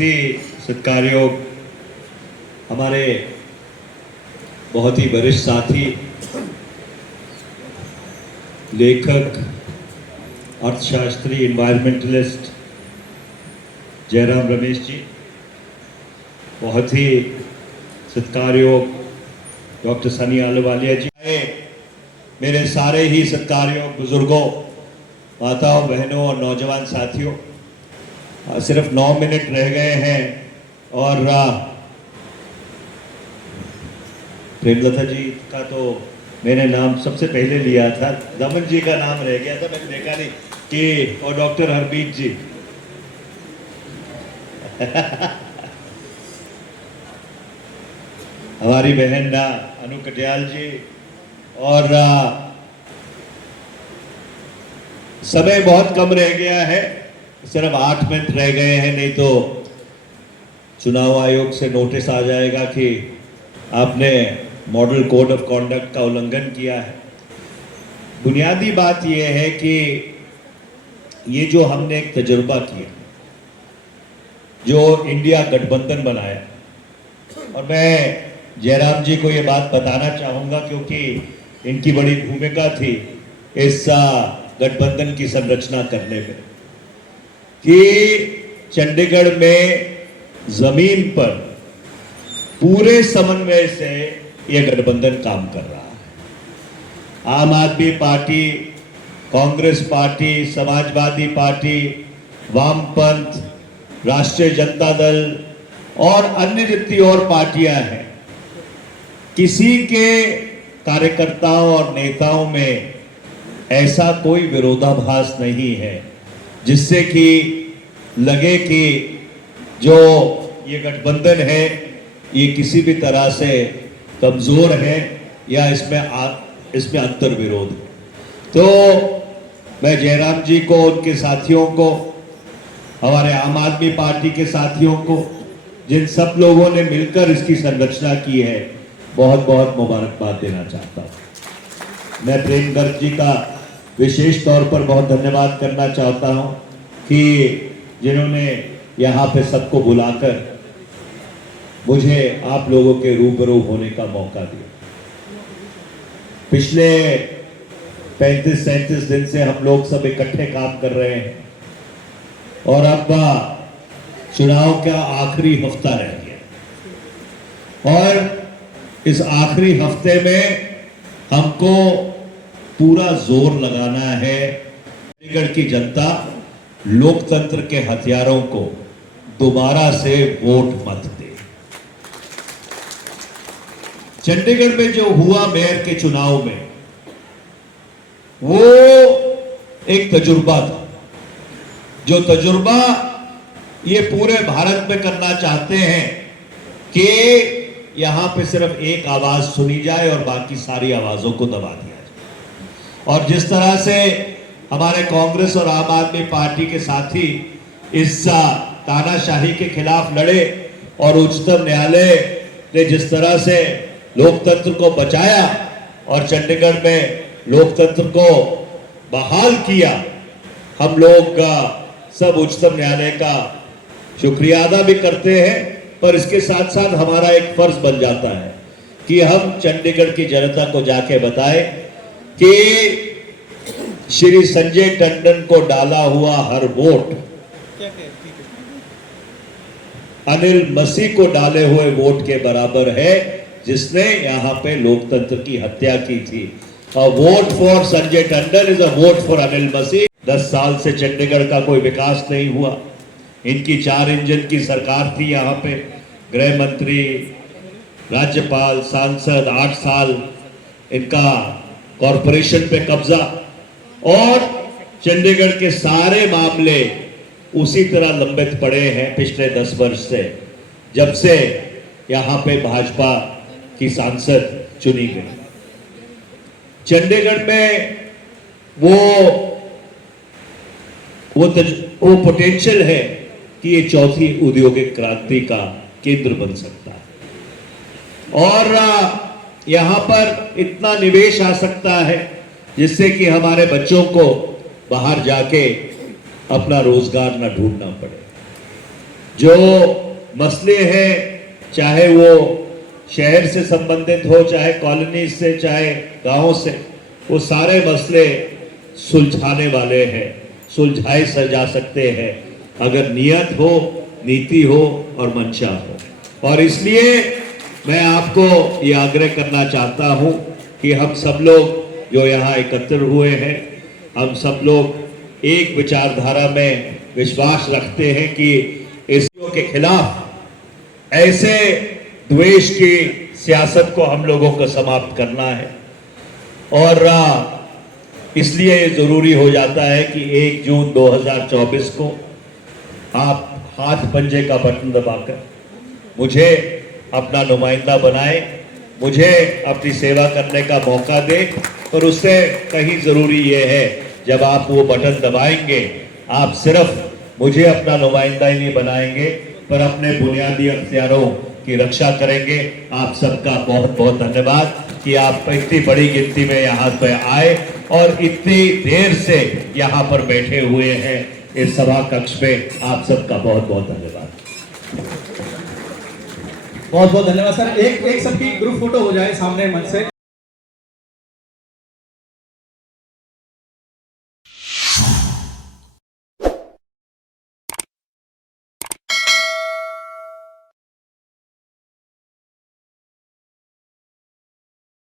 बहुत ही सत्कारयोग हमारे बहुत ही वरिष्ठ साथी लेखक अर्थशास्त्री एनवायरमेंटलिस्ट जयराम रमेश जी, बहुत ही सत्कारयोग डॉक्टर सनी अहलुवालिया जी, मेरे सारे ही सत्कारयोग बुजुर्गों, माताओं, बहनों और नौजवान साथियों, सिर्फ 9 मिनट रह गए हैं और प्रेमलता जी का तो मैंने नाम सबसे पहले लिया था, दमन जी का नाम रह गया था, मैंने देखा नहीं कि, और डॉक्टर हरमीत जी हमारी बहन अनु कटियाल जी, और समय बहुत कम रह गया है, सिर्फ 8 मिनट रह गए हैं, नहीं तो चुनाव आयोग से नोटिस आ जाएगा कि आपने मॉडल कोड ऑफ कॉन्डक्ट का उल्लंघन किया है। बुनियादी बात यह है कि ये जो हमने एक तजुर्बा किया, जो इंडिया गठबंधन बनाया, और मैं जयराम जी को ये बात बताना चाहूँगा क्योंकि इनकी बड़ी भूमिका थी इस गठबंधन की संरचना करने में, कि चंडीगढ़ में जमीन पर पूरे समन्वय से ये गठबंधन काम कर रहा है। Aam Aadmi party, Congress party, Samajwadi party, वामपंथ, राष्ट्रीय जनता दल और अन्य जितनी और पार्टियां हैं, किसी के कार्यकर्ताओं और नेताओं में ऐसा कोई विरोधाभास नहीं है जिससे कि लगे कि जो ये गठबंधन है ये किसी भी तरह से कमजोर है या इसमें अंतर विरोध है। तो मैं जयराम जी को, उनके साथियों को, हमारे आम आदमी पार्टी के साथियों को, जिन सब लोगों ने मिलकर इसकी संरचना की है, बहुत बहुत मुबारकबाद देना चाहता हूँ। मैं प्रेम गर्ग जी का विशेष तौर पर बहुत धन्यवाद करना चाहता हूँ कि जिन्होंने यहाँ पे सबको बुलाकर मुझे आप लोगों के रूबरू होने का मौका दिया। पिछले 35-37 दिन से हम लोग सब इकट्ठे काम कर रहे हैं और अब चुनाव का आखिरी हफ्ता रह गया, और इस आखिरी हफ्ते में हमको पूरा जोर लगाना है। चंडीगढ़ की जनता लोकतंत्र के हथियारों को दोबारा से वोट मत दे। चंडीगढ़ में जो हुआ मेयर के चुनाव में, वो एक तजुर्बा था। जो तजुर्बा ये पूरे भारत में करना चाहते हैं कि यहां पे सिर्फ एक आवाज सुनी जाए और बाकी सारी आवाजों को दबा दिया जाए। और जिस तरह से हमारे कांग्रेस और आम आदमी पार्टी के साथी इस तानाशाही के खिलाफ लड़े और उच्चतम न्यायालय ने जिस तरह से लोकतंत्र को बचाया और चंडीगढ़ में लोकतंत्र को बहाल किया, हम लोग सब उच्चतम न्यायालय का शुक्रिया अदा भी करते हैं। पर इसके साथ साथ हमारा एक फर्ज बन जाता है कि हम चंडीगढ़ की जनता को जाके बताएं कि श्री संजय टंडन को डाला हुआ हर वोट अनिल मसीह को डाले हुए वोट के बराबर है, जिसने यहाँ पे लोकतंत्र की हत्या की थी। A vote for Sanjay Tandon is a vote for Anil Masih. 10 साल से चंडीगढ़ का कोई विकास नहीं हुआ। इनकी 4 इंजन की सरकार थी यहाँ पे, गृह मंत्री, राज्यपाल, सांसद, 8 साल इनका कॉरपोरेशन पे कब्जा, और चंडीगढ़ के सारे मामले उसी तरह लंबित पड़े हैं पिछले 10 वर्ष से, जब से यहाँ पे भाजपा की सांसद चुनी गई। चंडीगढ़ में वो पोटेंशियल है कि ये चौथी औद्योगिक क्रांति का केंद्र बन सकता है, और यहाँ पर इतना निवेश आ सकता है जिससे कि हमारे बच्चों को बाहर जाके अपना रोजगार ना ढूंढना पड़े। जो मसले हैं, चाहे वो शहर से संबंधित हो, चाहे कॉलोनी से, चाहे गांव से, वो सारे मसले सुलझाने वाले हैं, सुलझाए जा सकते हैं अगर नियत हो, नीति हो और मंशा हो। और इसलिए मैं आपको ये आग्रह करना चाहता हूं कि हम सब लोग जो यहाँ एकत्र हुए हैं, हम सब लोग एक विचारधारा में विश्वास रखते हैं कि इसके खिलाफ ऐसे द्वेष की सियासत को हम लोगों को समाप्त करना है। और इसलिए ये जरूरी हो जाता है कि 1 जून 2024 को आप हाथ पंजे का बटन दबाकर मुझे अपना नुमाइंदा बनाए, मुझे अपनी सेवा करने का मौका दे। और उससे कहीं जरूरी ये है, जब आप वो बटन दबाएंगे, आप सिर्फ मुझे अपना नुमाइंदा ही नहीं बनाएंगे पर अपने बुनियादी अख्तियारों की रक्षा करेंगे। आप सबका बहुत बहुत धन्यवाद कि आप इतनी बड़ी गिनती में यहाँ पे आए और इतनी देर से यहाँ पर बैठे हुए हैं इस सभा कक्ष में। आप सबका बहुत बहुत धन्यवाद। बहुत बहुत धन्यवाद सर। एक सबकी ग्रुप फोटो हो जाए सामने मंच से।